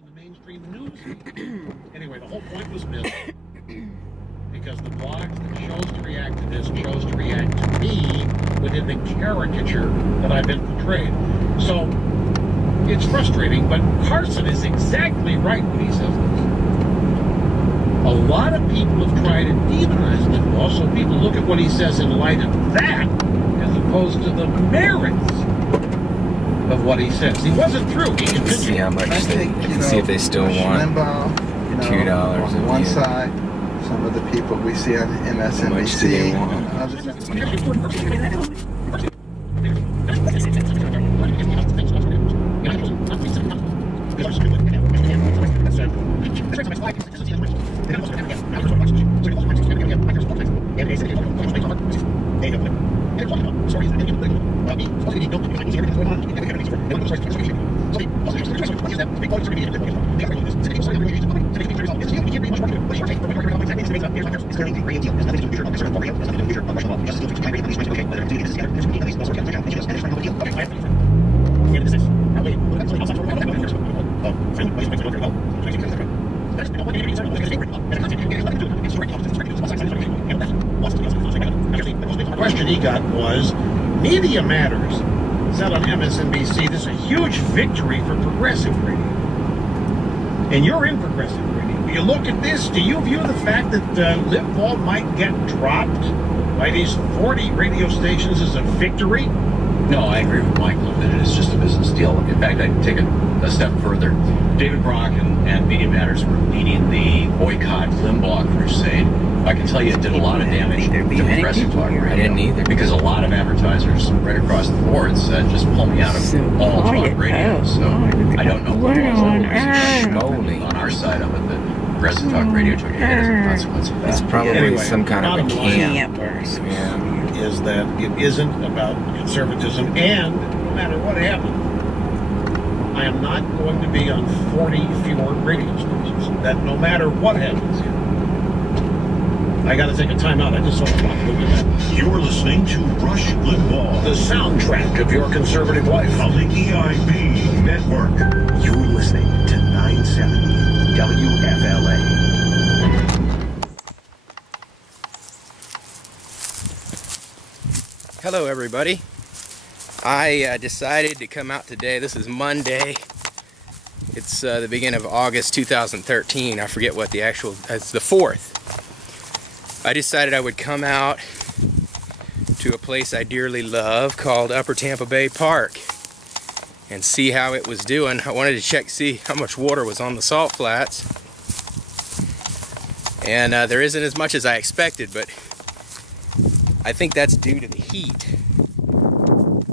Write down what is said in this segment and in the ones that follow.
in the mainstream news. Anyway, the whole point was missed because the blogs that chose to react to this chose to react to me within the caricature that I've been portrayed. So it's frustrating, but Carson is exactly right when he says this. A lot of people have tried to demonize Limbaugh, so people look at what he says in light of that, as opposed to the merits of what he says. He wasn't through. He can see how much they can see if they still want Limbaugh, $2 on one side. Some of the people we see on MSNBC. How much do they want? The question he got was, Media Matters said on MSNBC, this is a huge victory for progressive radio. And you're in progressive radio. Do you look at this? Do you view the fact that Limbaugh might get dropped by these 40 radio stations as a victory? No, I agree with Michael that it is just a business deal. In fact, I'd take a step further. David Brock and Media Matters were leading the boycott Limbaugh crusade. I can tell you it did a lot of damage to progressive talk radio. I didn't either. Because a lot of advertisers right across the board said, just pull me out of all talk radio. So I don't know what was on our side of it that progressive talk radio took a hit as a consequence of that. It's probably Anyway, some kind of a camp. Is that it isn't about conservatism, and no matter what happens, I am not going to be on 40 fewer radio stations. That no matter what happens here. I got to take a time out. I just want to look at that. You're listening to Rush Limbaugh, The soundtrack of your conservative life. on the EIB network. You're listening to 970 WFLA. Hello everybody. I decided to come out today. This is Monday. It's the beginning of August 2013. I forget what the actual, it's the 4th. I decided I would come out to a place I dearly love called Upper Tampa Bay Park and see how it was doing. I wanted to see how much water was on the salt flats. And there isn't as much as I expected, but I think that's due to the heat.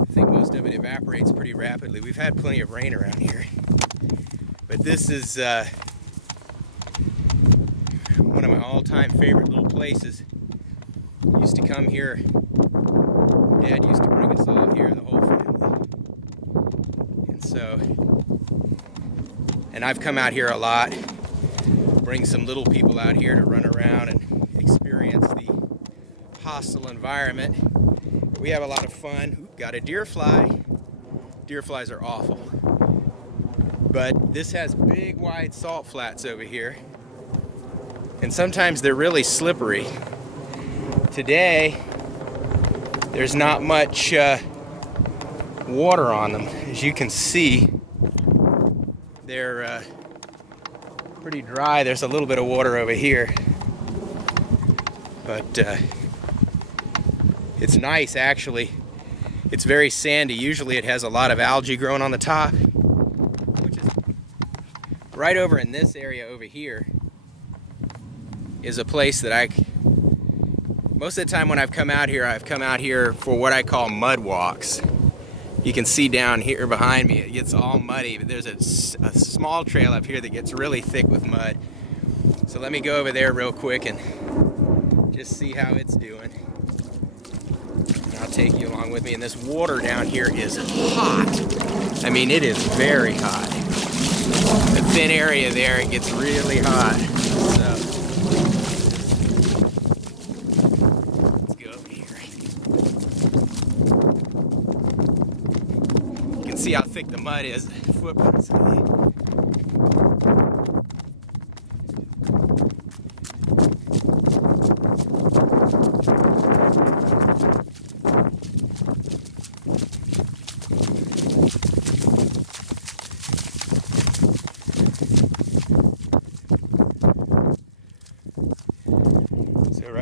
I think most of it evaporates pretty rapidly. We've had plenty of rain around here. But this is one of my all-time favorite little places. Used to come here. Dad used to bring us all here, the whole family. And I've come out here a lot. Bring some little people out here to run around and experience the hostile environment. We have a lot of fun. Ooh, got a deer fly. Deer flies are awful. But this has big wide salt flats over here. And sometimes they're really slippery. Today, there's not much water on them. As you can see, they're pretty dry. There's a little bit of water over here. But it's nice, actually. It's very sandy. Usually it has a lot of algae growing on the top, which is right over in this area over here is a place that most of the time when I've come out here for what I call mud walks. You can see down here behind me, it gets all muddy, but there's a small trail up here that gets really thick with mud. So let me go over there real quick and just see how it's doing. I'll take you along with me. And this water down here is hot. I mean, it is very hot. The thin area there, it gets really hot. So let's go over here. You can see how thick the mud is. Footprints.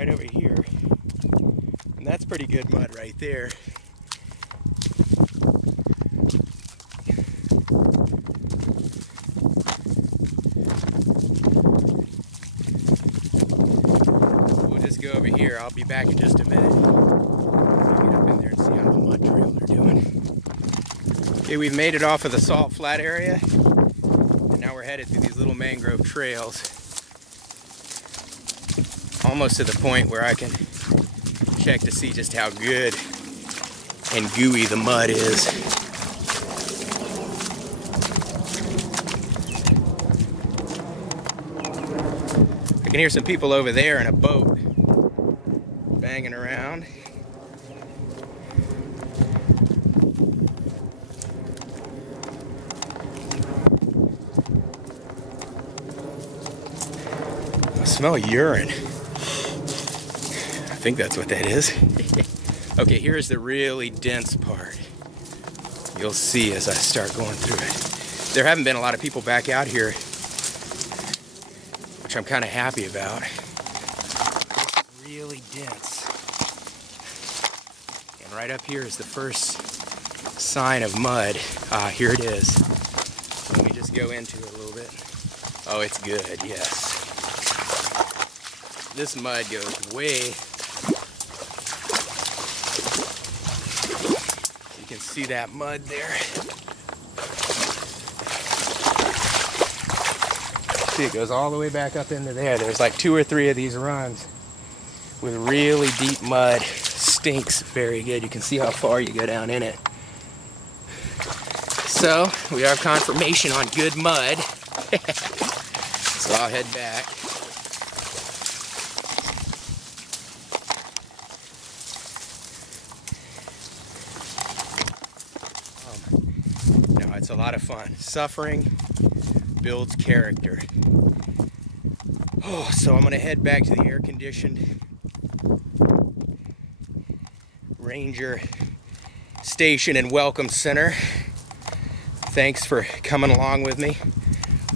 right over here. And that's pretty good mud right there. We'll just go over here. I'll be back in just a minute. Get up in there and see how the mud trails are doing. Okay, we've made it off of the salt flat area. And now we're headed through these little mangrove trails. Almost to the point where I can check to see just how good and gooey the mud is. I can hear some people over there in a boat banging around. I smell urine. I think that's what that is. Okay, here's the really dense part. You'll see as I start going through it. There haven't been a lot of people back out here, which I'm kind of happy about. It's really dense. And right up here is the first sign of mud. Ah, here it is. Let me just go into it a little bit. Oh, it's good, yes. This mud goes way. You can see that mud there. See, it goes all the way back up into there. There's like 2 or 3 of these runs with really deep mud. Stinks very good. You can see how far you go down in it. So we have confirmation on good mud. So I'll head back. No, it's a lot of fun. Suffering builds character. Oh, so I'm gonna head back to the air-conditioned Ranger Station and Welcome Center. Thanks for coming along with me.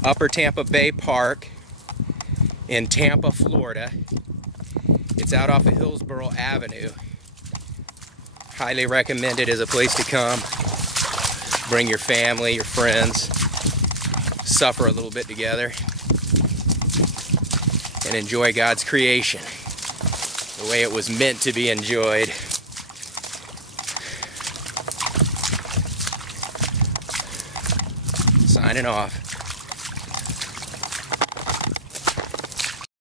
Upper Tampa Bay Park in Tampa, Florida. It's out off of Hillsborough Avenue. Highly recommend it as a place to come. Bring your family, your friends, suffer a little bit together, and enjoy God's creation the way it was meant to be enjoyed. Signing off.